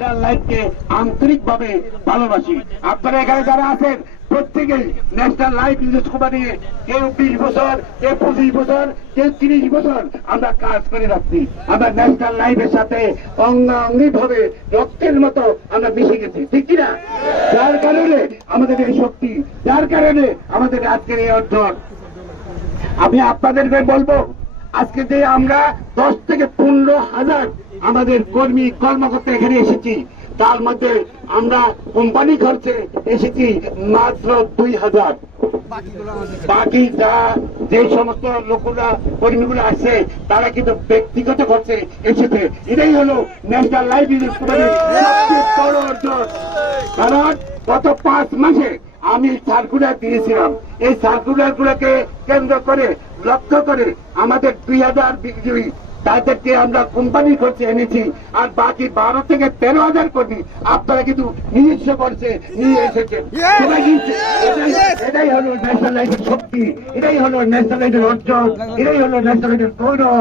National লাইফকে আন্তরিক ভাবে ভালোবাসি। আপনারা এখানে যারা আছেন প্রত্যেকেই ন্যাশনাল লাইফ ইন্স্যুরেন্স কোম্পানি কেউ 20 বছর, কেউ 25 বছর, কেউ 30 বছর আমরা কাজ করে রাখছি। আমরা ন্যাশনাল লাইফের সাথে অঙ্গাঙ্গি ভাবে রক্তের মতো আমরা মিশে গেছি, ঠিক কিনা? যার কারণে আমাদের এই শক্তি, যার কারণে আমাদের আজকের এই অর্জন। আমি আপনাদেরকে বলবো, আজকে যে আমরা 10 থেকে 15,000 আমাদের কর্মী কর্মকর্তা এখানে এসেছি, তার মধ্যে আমরা কোম্পানি খরচে এসেছি মাত্র 2,000। বাকি যে সমস্ত লোকরা কর্মীগুলো আসছে তারা কিন্তু ব্যক্তিগত খরচে এসেছে। এটাই হলো ন্যাশনাল লাইফ ইন্স্যুরেন্স কোম্পানির সবচেয়ে বড় অর্জন। কারণ গত 5 মাসে আমি সার্কুলার দিয়েছিলাম, এই সার্কুলার গুলোকে কেন্দ্র করে লক্ষ্য করে আমাদের 2,000 বিক্রি তাদেরকে আমরা কোম্পানি করছে এনেছি, আর বাকি 12 থেকে 13,000 কর্মী আপনারা কিন্তু নিজস্ব করছে নিয়ে এসেছেন। এটাই হলো ন্যাশনাল লাইফের শক্তি, এটাই হলো ন্যাশনাল লাইফের অর্জন, এটাই হলো ন্যাশনাল লাইফের গৌরব।